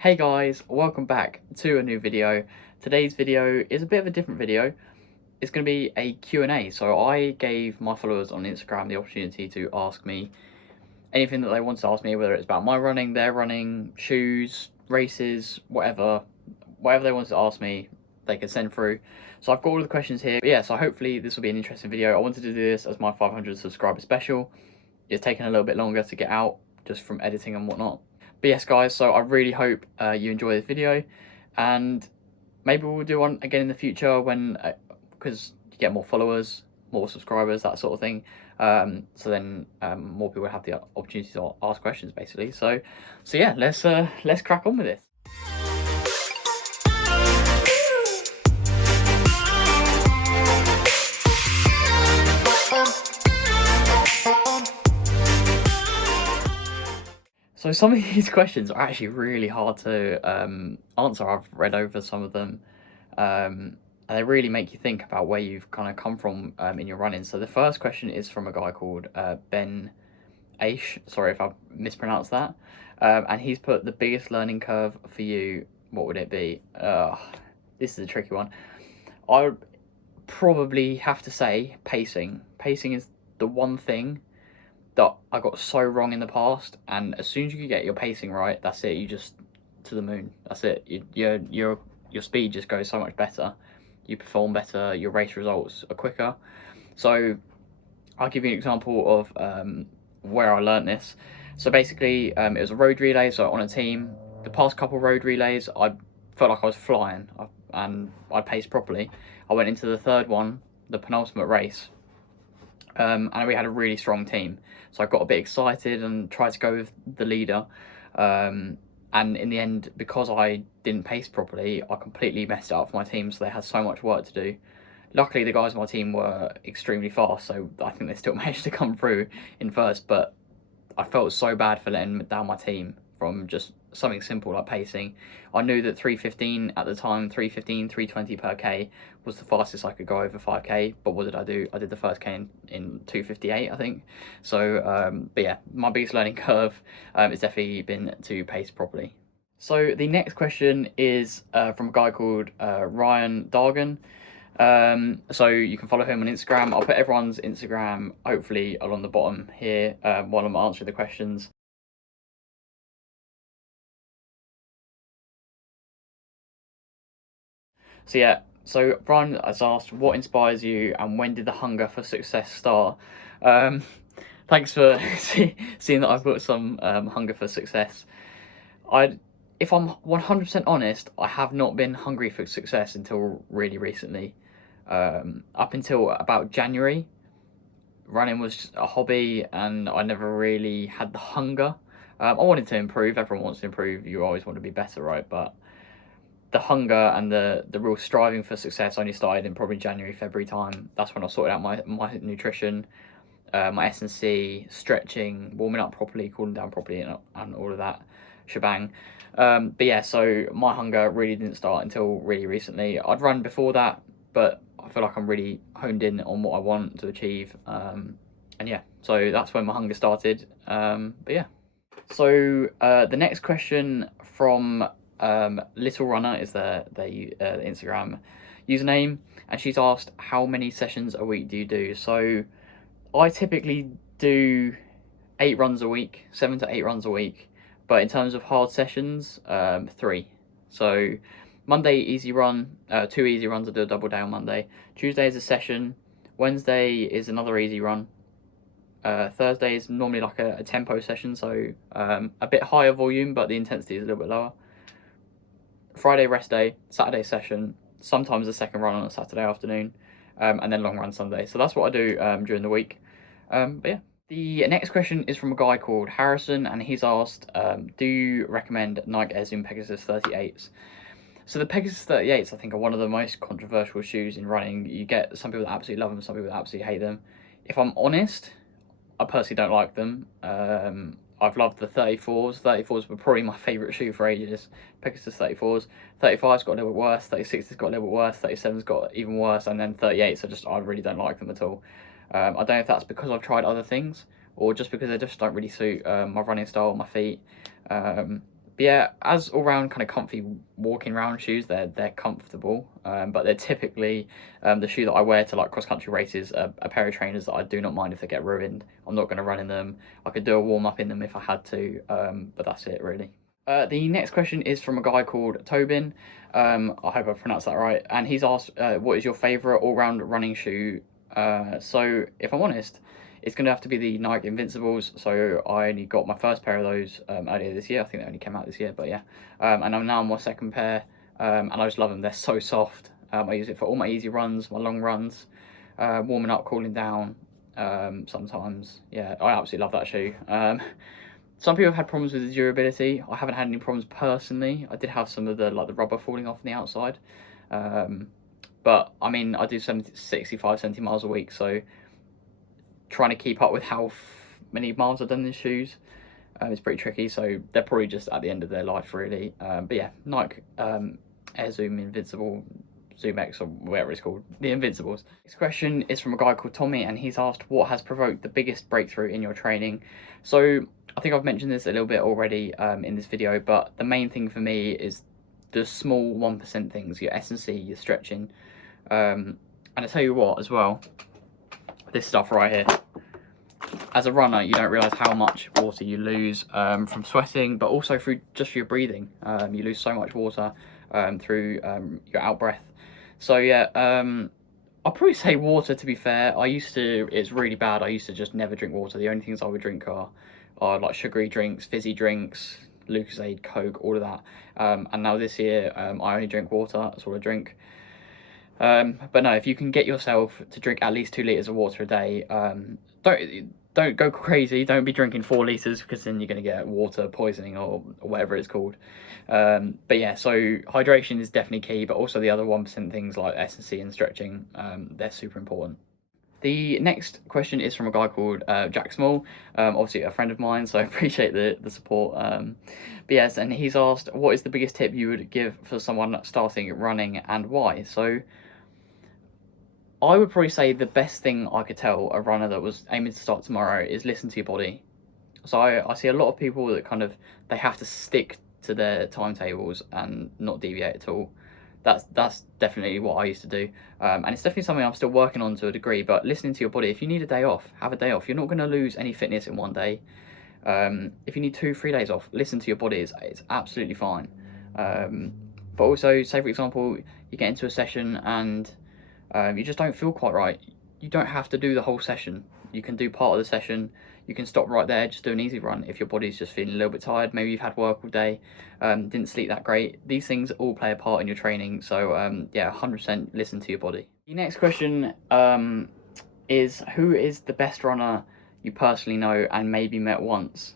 Hey guys, welcome back to a new video. Today's video is a bit of a different video. It's going to be a Q&A. So I gave my followers on Instagram the opportunity to ask me anything that they want to ask me, whether it's about my running, their running, shoes, races, whatever they want to ask me, they can send through. So I've got all the questions here. But yeah, so hopefully this will be an interesting video. I wanted to do this as my 500 subscriber special. It's taken a little bit longer to get out just from editing and whatnot. But yes, guys, so I really hope you enjoy this video, and maybe we'll do one again in the future when, because you get more followers, more subscribers, that sort of thing. So then more people have the opportunity to ask questions, basically. So yeah, let's crack on with this. So some of these questions are actually really hard to answer. I've read over some of them, and they really make you think about where you've kind of come from in your running. So the first question is from a guy called Ben Aish. Sorry if I mispronounced that. And he's put, the biggest learning curve for you, what would it be? This is a tricky one. I would probably have to say pacing. Pacing is the one thing that I got so wrong in the past, and as soon as you get your pacing right, that's it. You just to the moon. That's it. Your speed just goes so much better. You perform better. Your race results are quicker. So I'll give you an example of where I learned this. So basically, it was a road relay. So on a team, the past couple road relays, I felt like I was flying, and I paced properly. I went into the third one, the penultimate race. And we had a really strong team, so I got a bit excited and tried to go with the leader, and in the end, because I didn't pace properly, I completely messed it up for my team, so they had so much work to do. Luckily the guys on my team were extremely fast, so I think they still managed to come through in first, but I felt so bad for letting down my team from just something simple like pacing. I knew that 3:15 at the time, 3:15, 3:20 per K was the fastest I could go over 5K, but what did I do? I did the first K in 2:58, I think. So, but yeah, my biggest learning curve has definitely been to pace properly. So the next question is from a guy called Ryan Dargan. So you can follow him on Instagram. I'll put everyone's Instagram hopefully along the bottom here while I'm answering the questions. So yeah, so Brian has asked, what inspires you and when did the hunger for success start? Thanks for seeing that I've got some hunger for success. If I'm 100% honest, I have not been hungry for success until really recently. Up until about January, running was just a hobby and I never really had the hunger. I wanted to improve, everyone wants to improve, you always want to be better, right? But the hunger and the real striving for success only started in probably January, February time. That's when I sorted out my nutrition, my S&C, stretching, warming up properly, cooling down properly, and all of that shebang. But yeah, so my hunger really didn't start until really recently. I'd run before that, but I feel like I'm really honed in on what I want to achieve. And yeah, so that's when my hunger started. But yeah. So the next question from Little Runner is their Instagram username, and she's asked, how many sessions a week do you do? So I typically do 8 runs a week, 7 to 8 runs a week, but in terms of hard sessions, 3. So Monday easy run, 2 easy runs. I do a double day on Monday. Tuesday is a session. Wednesday is another easy run. Thursday is normally like a tempo session, so a bit higher volume, but the intensity is a little bit lower. Friday rest day, Saturday session, sometimes a second run on a Saturday afternoon, and then long run Sunday. So that's what I do during the week. But yeah. The next question is from a guy called Harrison, and he's asked, do you recommend Nike Air Zoom Pegasus 38s? So the Pegasus 38s, I think, are one of the most controversial shoes in running. You get some people that absolutely love them, some people that absolutely hate them. If I'm honest, I personally don't like them. I've loved the 34s. 34s were probably my favourite shoe for ages. Pegasus 34s. 35's got a little bit worse. 36's got a little bit worse. 37's got even worse. And then 38s, I really don't like them at all. I don't know if that's because I've tried other things or just because they just don't really suit my running style, my feet. But But yeah, as all round kind of comfy walking round shoes, they're comfortable, but they're typically the shoe that I wear to like cross country races. A pair of trainers that I do not mind if they get ruined. I'm not going to run in them. I could do a warm up in them if I had to, but that's it really. The next question is from a guy called Tobin. I hope I pronounced that right. And he's asked, what is your favourite all-round running shoe? So if I'm honest, it's going to have to be the Nike Invincibles. So I only got my first pair of those earlier this year. I think they only came out this year, but yeah. And I'm now on my second pair, and I just love them. They're so soft. I use it for all my easy runs, my long runs, warming up, cooling down. Sometimes, yeah, I absolutely love that shoe. Some people have had problems with the durability. I haven't had any problems personally. I did have some of the rubber falling off on the outside. But I mean, I do 65, 70 miles a week, so trying to keep up with how many miles I've done in these shoes is pretty tricky. So they're probably just at the end of their life, really. But yeah, Nike Air Zoom Invincible, Zoom X, or whatever it's called, the Invincibles. This question is from a guy called Tommy, and he's asked, what has provoked the biggest breakthrough in your training? So I think I've mentioned this a little bit already in this video, but the main thing for me is the small 1% things, your S&C, your stretching. And I tell you what as well, this stuff right here. As a runner, you don't realise how much water you lose from sweating, but also through just your breathing. You lose so much water through your out breath. So yeah, I'll probably say water, to be fair. It's really bad, I used to just never drink water. The only things I would drink are like sugary drinks, fizzy drinks, Lucozade, Coke, all of that. And now this year, I only drink water, that's all I drink. But no, if you can get yourself to drink at least 2 litres of water a day, don't go crazy, don't be drinking 4 litres, because then you're going to get water poisoning or whatever it's called. But yeah, so hydration is definitely key, but also the other 1% things like S&C and stretching, they're super important. The next question is from a guy called Jack Small, obviously a friend of mine, so I appreciate the support. But yes, and he's asked, what is the biggest tip you would give for someone starting running and why? So I would probably say the best thing I could tell a runner that was aiming to start tomorrow is listen to your body. So I see a lot of people that they have to stick to their timetables and not deviate at all. That's definitely what I used to do, and it's definitely something I'm still working on to a degree. But listening to your body, if you need a day off, have a day off. You're not going to lose any fitness in one day. If you need 2-3 days off, listen to your body. It's absolutely fine. But also, say for example, you get into a session and you just don't feel quite right. You don't have to do the whole session. You can do part of the session. You can stop right there, just do an easy run. If your body's just feeling a little bit tired, maybe you've had work all day, didn't sleep that great. These things all play a part in your training. So yeah, 100% listen to your body. The next question is, who is the best runner you personally know and maybe met once?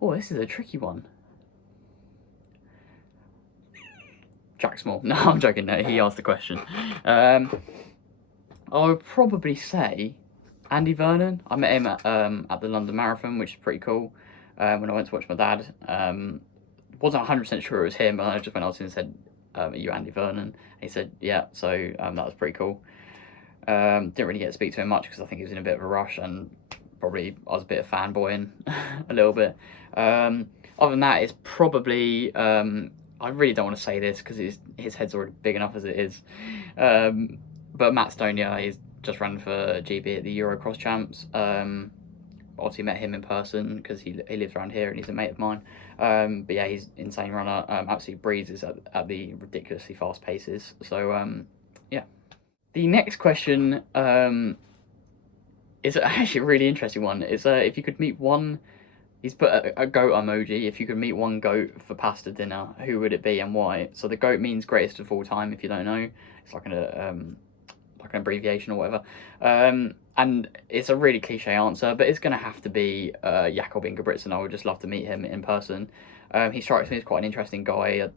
Oh, this is a tricky one. Jack Small. No, I'm joking. No, he asked the question. I would probably say Andy Vernon. I met him at the London Marathon, which is pretty cool. When I went to watch my dad, wasn't 100% sure it was him, but I just went out and said, "Are you Andy Vernon?" And he said, "Yeah." So that was pretty cool. Didn't really get to speak to him much because I think he was in a bit of a rush, and probably I was a bit of fanboying a little bit. Other than that, it's probably I really don't want to say this because his head's already big enough as it is. But Matt Stonia, he's just ran for GB at the Eurocross Champs. Obviously met him in person because he lives around here and he's a mate of mine. But yeah, he's an insane runner. Absolutely breezes at the ridiculously fast paces. So yeah. The next question is actually a really interesting one. It's if you could meet one. He's put a goat emoji. If you could meet one goat for pasta dinner, who would it be and why? So the goat means greatest of all time. If you don't know, it's like an abbreviation or whatever. And it's a really cliche answer, but it's going to have to be Jakob Ingebrigtsen. I would just love to meet him in person. He strikes me as quite an interesting guy.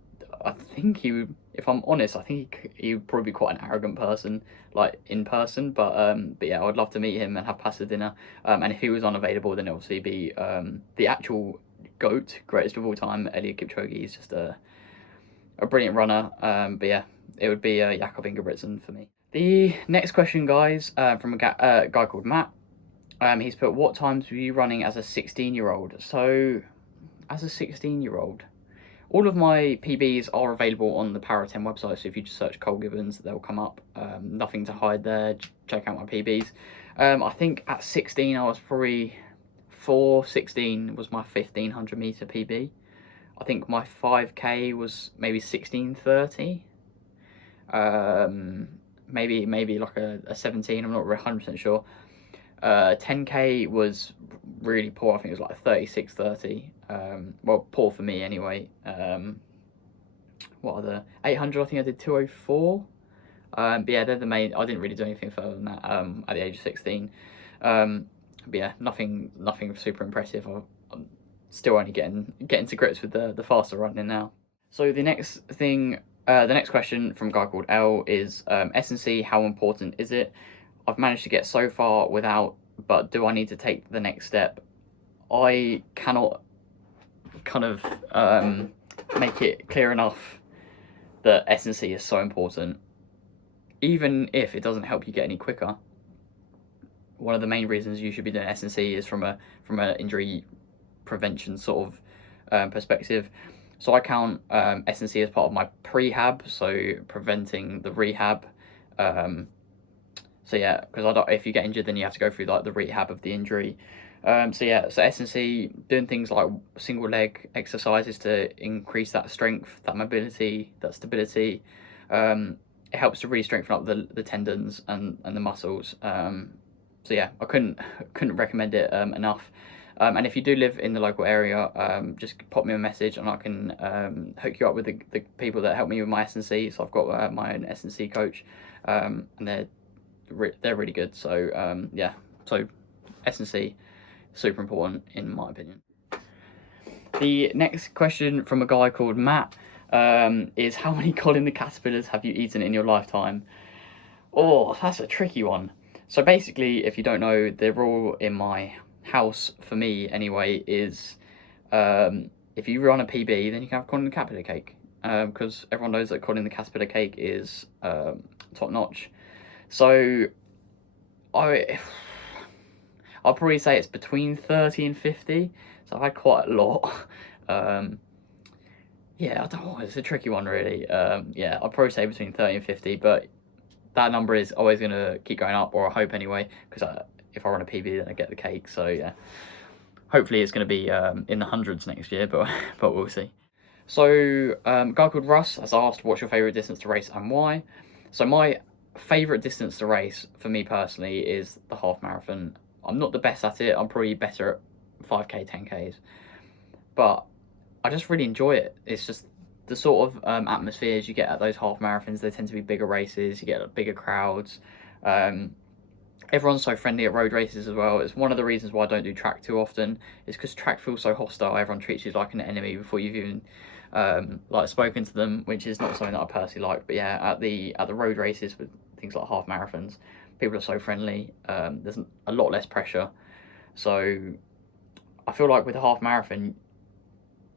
I think he would, if I'm honest, I think he would probably be quite an arrogant person, like in person. But yeah, I would love to meet him and have pasta dinner. And if he was unavailable, then obviously be the actual GOAT, greatest of all time, Eliud Kipchoge. He's just a brilliant runner. But yeah, it would be Jakob Ingebrigtsen for me. The next question, guys, from a guy called Matt. He's put, what times were you running as a 16-year-old? So, as a 16-year-old, All of my PBs are available on the Power of 10 website, so if you just search Cole Gibbons, they'll come up. Nothing to hide there. Check out my PBs. I think at 16, I was probably 4:16 was my 1500 meter PB. I think my 5K was maybe 16:30. Maybe like a 17. I'm not 100% sure. 10K was really poor. I think it was like 36:30. Well, poor for me anyway. What are the 800? I think I did 2:04. But yeah, they're the main. I didn't really do anything further than that at the age of 16. But yeah, nothing super impressive. I'm still only getting to grips with the faster running now. So the next thing, the next question from a guy called L is S&C. How important is it? I've managed to get so far without, but do I need to take the next step? I cannot kind of make it clear enough that S&C is so important. Even if it doesn't help you get any quicker, one of the main reasons you should be doing S&C is from a injury prevention sort of perspective. So I count S&C as part of my prehab, so preventing the rehab. So yeah, because if you get injured, then you have to go through like the rehab of the injury. So yeah, so S&C, doing things like single leg exercises to increase that strength, that mobility, that stability. It helps to really strengthen up the tendons and the muscles. So yeah, I couldn't recommend it enough. And if you do live in the local area, just pop me a message and I can hook you up with the people that help me with my S&C. So I've got my own S&C coach, and they're really good. So yeah, so S&C, super important in my opinion. The next question from a guy called Matt is, how many Colin the Caterpillars have you eaten in your lifetime? Oh, that's a tricky one. So basically, if you don't know, the rule in my house, for me anyway, is if you run a PB, then you can have Colin the Caterpillar cake, because everyone knows that Colin the Caterpillar cake is top notch. So I'll probably say it's between 30 and 50. So I've had quite a lot. Yeah, I don't know. It's a tricky one, really. Yeah, I'd probably say between 30 and 50, but that number is always going to keep going up, or I hope anyway, because if I run a PB, then I get the cake. So yeah, hopefully it's going to be in the hundreds next year, but we'll see. So a guy called Russ has asked, what's your favourite distance to race and why? So my favourite distance to race, for me personally, is the half marathon. I'm not the best at it. I'm probably better at 5K, 10Ks. But I just really enjoy it. It's just the sort of atmospheres you get at those half marathons. They tend to be bigger races. You get bigger crowds. Everyone's so friendly at road races as well. It's one of the reasons why I don't do track too often. Is because track feels so hostile. Everyone treats you like an enemy before you've even like spoken to them, which is not something that I personally like. But yeah, at the road races with things like half marathons, people are so friendly. There's a lot less pressure. So I feel like with a half marathon,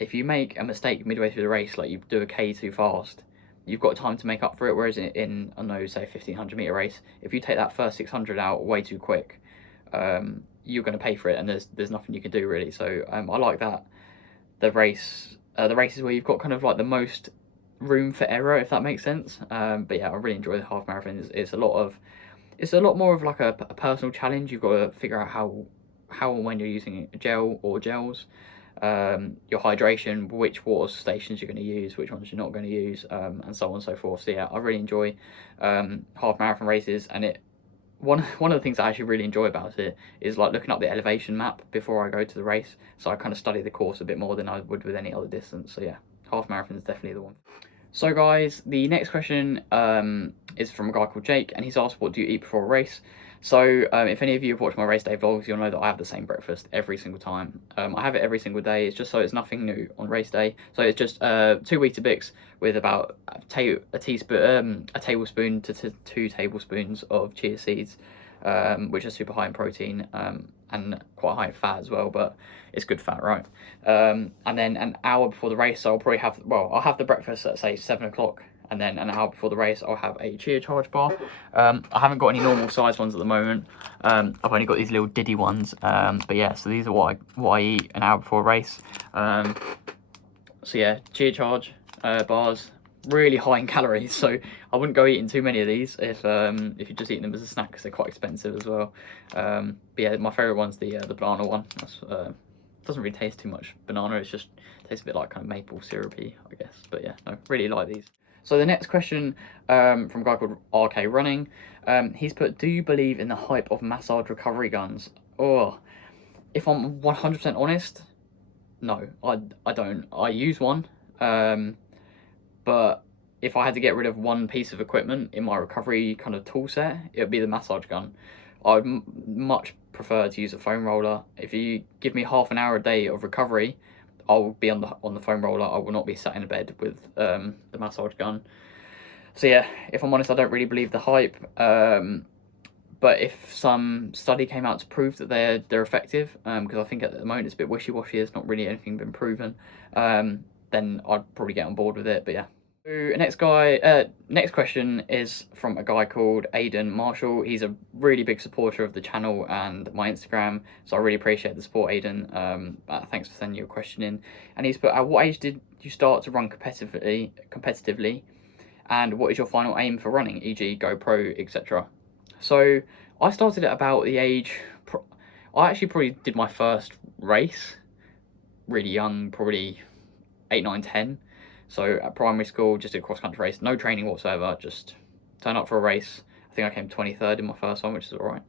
if you make a mistake midway through the race, like you do a K too fast, you've got time to make up for it. Whereas in I don't know, say 1500 meter race, if you take that first 600 out way too quick, you're going to pay for it, and there's nothing you can do really. So I like that the races where you've got kind of like the most room for error, if that makes sense. But yeah, I really enjoy the half marathon. It's a lot more of like a personal challenge. You've got to figure out how and when you're using gel or gels. Your hydration, which water stations you're going to use, which ones you're not going to use, and so on and so forth. So yeah, I really enjoy half marathon races, and one of the things I actually really enjoy about it is like looking up the elevation map before I go to the race. So I kind of study the course a bit more than I would with any other distance. So yeah, half marathon is definitely the one. So guys, the next question is from a guy called Jake, and he's asked, what do you eat before a race? So if any of you have watched my race day vlogs, you'll know that I have the same breakfast every single time. I have it every single day. It's just so it's nothing new on race day. So it's just 2 Weetabix with about a tablespoon to 2 tablespoons of chia seeds, which are super high in protein and quite high in fat as well, but it's good fat, right? And then an hour before the race, so I'll probably I'll have the breakfast at say 7 o'clock. And then an hour before the race, I'll have a chia charge bar. I haven't got any normal size ones at the moment. I've only got these little diddy ones. But yeah, so these are what I eat an hour before a race. So yeah, cheer charge bars, really high in calories. So I wouldn't go eating too many of these if you're just eating them as a snack, because they're quite expensive as well. But yeah, my favourite one's the banana one. That's doesn't really taste too much banana. It's just tastes a bit like kind of maple syrupy, I guess. But yeah, no, really like these. So the next question from a guy called RK Running, he's put, do you believe in the hype of massage recovery guns? Oh, if I'm 100% honest, no, I don't. I use one, but if I had to get rid of one piece of equipment in my recovery kind of tool set, it would be the massage gun. I'd much prefer to use a foam roller. If you give me half an hour a day of recovery, I'll be on the foam roller. I will not be sat in a bed with the massage gun. So yeah, if I'm honest, I don't really believe the hype. But if some study came out to prove that they're effective, because I think at the moment it's a bit wishy-washy, there's not really anything been proven, then I'd probably get on board with it. But yeah. So next question is from a guy called Aidan Marshall. He's a really big supporter of the channel and my Instagram, so I really appreciate the support, Aidan. Thanks for sending your question in. And he's put, at what age did you start to run competitively, and what is your final aim for running, e.g. go pro, etc.? So I started at about the age, I actually probably did my first race really young, probably 8, 9, 10. So at primary school, just did a cross country race, no training whatsoever, just turn up for a race. I think I came 23rd in my first one, which is all right.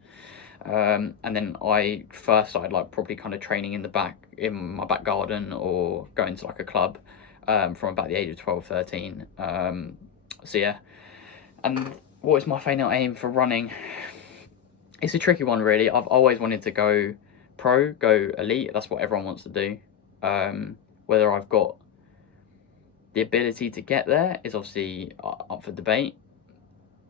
And then I first started like probably kind of training in my back garden, or going to like a club from about the age of 12, 13. So yeah, and what is my final aim for running? It's a tricky one, really. I've always wanted to go pro, go elite. That's what everyone wants to do. Whether I've got the ability to get there is obviously up for debate.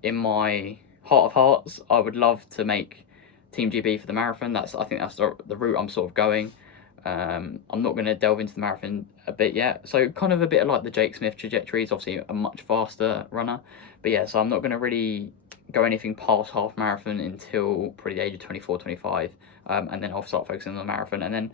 In my heart of hearts, I would love to make Team GB for the marathon. I think that's the route I'm sort of going. I'm not going to delve into the marathon a bit yet. So kind of a bit like the Jake Smith trajectory. Is obviously a much faster runner. But yeah, so I'm not going to really go anything past half marathon until probably the age of 24, 25. And then I'll start focusing on the marathon. And then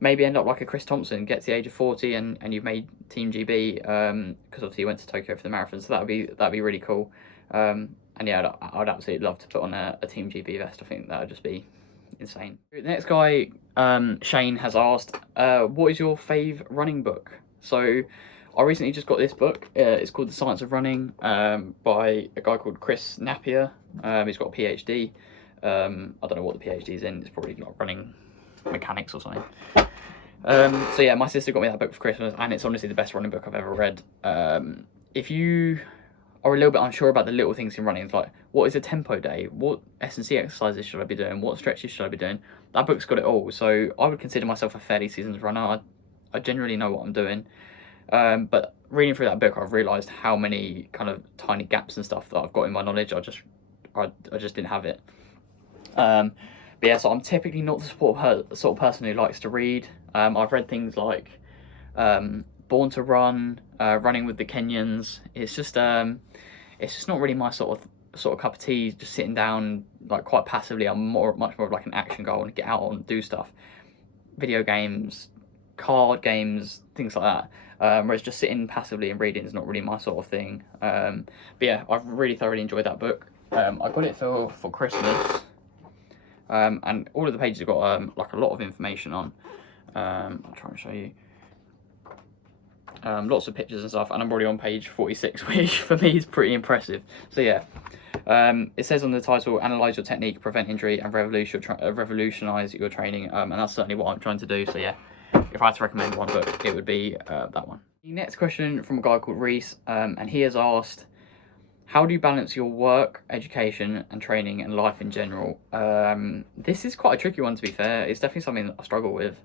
maybe end up like a Chris Thompson, get to the age of 40 and you've made Team GB, because obviously you went to Tokyo for the marathon. So that'd be really cool. And yeah, I'd absolutely love to put on a Team GB vest. I think that would just be insane. The next guy, Shane, has asked, what is your fave running book? So I recently just got this book. It's called The Science of Running, by a guy called Chris Napier. He's got a PhD. I don't know what the PhD is in. It's probably like running mechanics or something. So yeah, my sister got me that book for Christmas, and it's honestly the best running book I've ever read. If you are a little bit unsure about the little things in running, it's like, what is a tempo day? What S&C exercises should I be doing? What stretches should I be doing? That book's got it all. So I would consider myself a fairly seasoned runner. I generally know what I'm doing. But reading through that book, I've realised how many kind of tiny gaps and stuff that I've got in my knowledge. I just didn't have it. But yeah, so I'm typically not the sort of person who likes to read. I've read things like Born to Run, Running with the Kenyans. It's just not really my sort of cup of tea. Just sitting down like quite passively. I'm much more of like an action guy. I want to get out and do stuff. Video games, card games, things like that. Whereas just sitting passively and reading is not really my sort of thing. But yeah, I've really thoroughly enjoyed that book. I got it for Christmas. And all of the pages have got like a lot of information on. I'll try and show you. Lots of pictures and stuff, and I'm already on page 46, which for me is pretty impressive. So yeah, it says on the title, analyze your technique, prevent injury, and revolutionize your training. And that's certainly what I'm trying to do. So yeah, if I had to recommend one book, it would be that one. The next question from a guy called Reese, and he has asked, how do you balance your work, education, and training and life in general? This is quite a tricky one, to be fair. It's definitely something that I struggle with.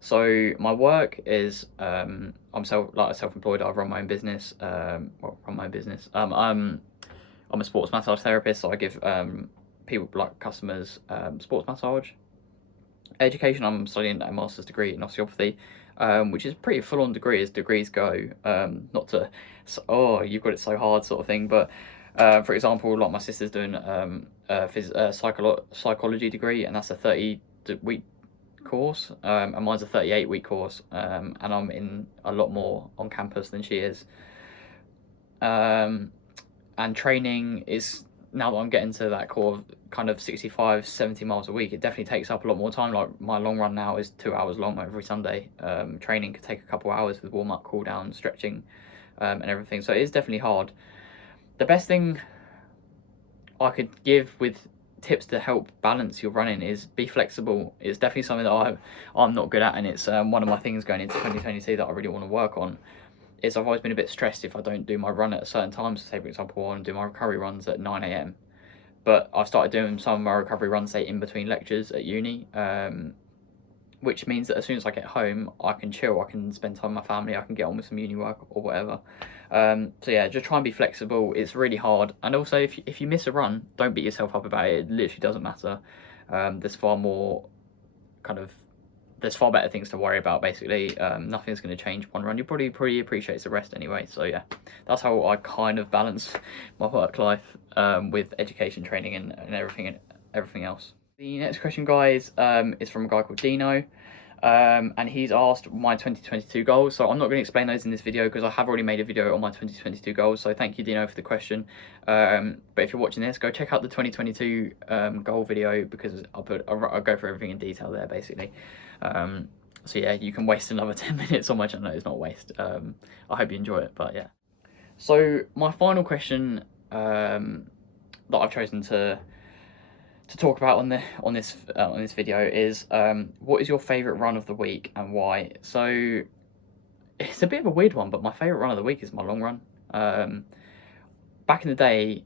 So my work is, I'm self-employed. I run my own business. I'm a sports massage therapist, so I give people, like customers, sports massage. Education, I'm studying a master's degree in osteopathy, which is a pretty full-on degree as degrees go. Not to, you've got it so hard sort of thing, but for example, like my sister's doing a psychology degree, and that's a 30-week course, and mine's a 38-week course, and I'm in a lot more on campus than she is. And training is, now that I'm getting to that core of kind of 65, 70 miles a week, it definitely takes up a lot more time. Like my long run now is 2 hours long every Sunday. Training could take a couple hours with warm up, cool down, stretching, and everything. So it is definitely hard. The best thing I could give with tips to help balance your running is be flexible. It's definitely something that I'm not good at, and it's one of my things going into 2022 that I really want to work on. Is I've always been a bit stressed if I don't do my run at a certain time. So say for example, I want to do my recovery runs at 9 a.m. But I've started doing some of my recovery runs, say, in between lectures at uni, which means that as soon as I get home, I can chill, I can spend time with my family, I can get on with some uni work or whatever. So yeah, just try and be flexible. It's really hard. And also, if you miss a run, don't beat yourself up about it. It literally doesn't matter. There's far better things to worry about, basically. Nothing's going to change one run. You probably appreciate the rest anyway. So yeah, that's how I kind of balance my work life with education, training, and everything else. The next question, guys, is from a guy called Dino, and he's asked my 2022 goals. So I'm not going to explain those in this video because I have already made a video on my 2022 goals. So thank you, Dino, for the question. But if you're watching this, go check out the 2022 goal video, because I'll go through everything in detail there, basically. So yeah, you can waste another 10 minutes on my channel. It's not a waste. I hope you enjoy it, but yeah. So my final question that I've chosen to talk about on this video is what is your favourite run of the week and why? So it's a bit of a weird one, but my favourite run of the week is my long run. Back in the day,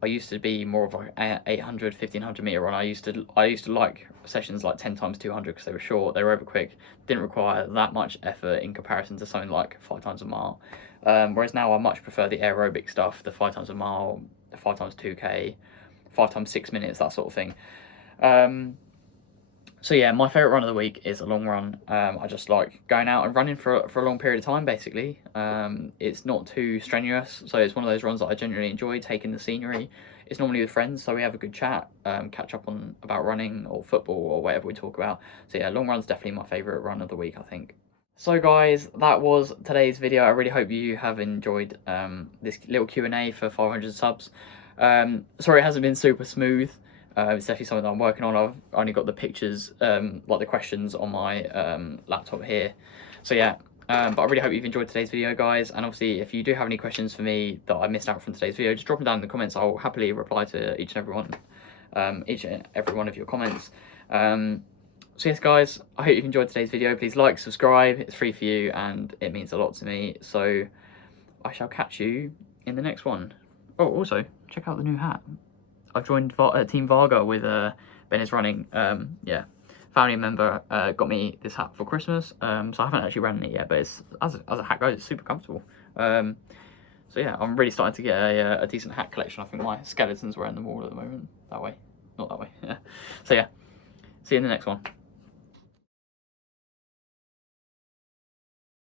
I used to be more of like 800, 1500 meter run. I used to like sessions like 10 times 200 because they were short, they were over quick, didn't require that much effort in comparison to something like 5 times a mile. Whereas now I much prefer the aerobic stuff, the 5 times a mile, the 5 times 2k, 5 times 6 minutes, that sort of thing. So yeah, my favourite run of the week is a long run. I just like going out and running for a long period of time, basically. It's not too strenuous, so it's one of those runs that I genuinely enjoy, taking the scenery. It's normally with friends, so we have a good chat, catch up on about running or football or whatever we talk about. So yeah, long run's definitely my favourite run of the week, I think. So guys, that was today's video. I really hope you have enjoyed this little Q&A for 500 subs. Sorry it hasn't been super smooth. It's definitely something that I'm working on. I've only got the pictures, like the questions, on my laptop here. So yeah, but I really hope you've enjoyed today's video, guys. And obviously, if you do have any questions for me that I missed out from today's video, just drop them down in the comments. I'll happily reply to each and every one of your comments. So yes, guys, I hope you've enjoyed today's video. Please like, subscribe. It's free for you, and it means a lot to me. So I shall catch you in the next one. Oh, also, check out the new hat. I've joined Team Varga with Ben is running. Yeah, family member got me this hat for Christmas. So I haven't actually ran it yet, but it's, as a hat goes, it's super comfortable. So yeah, I'm really starting to get a decent hat collection. I think my skeleton's wearing them all at the moment. That way, not that way. Yeah. So yeah, see you in the next one.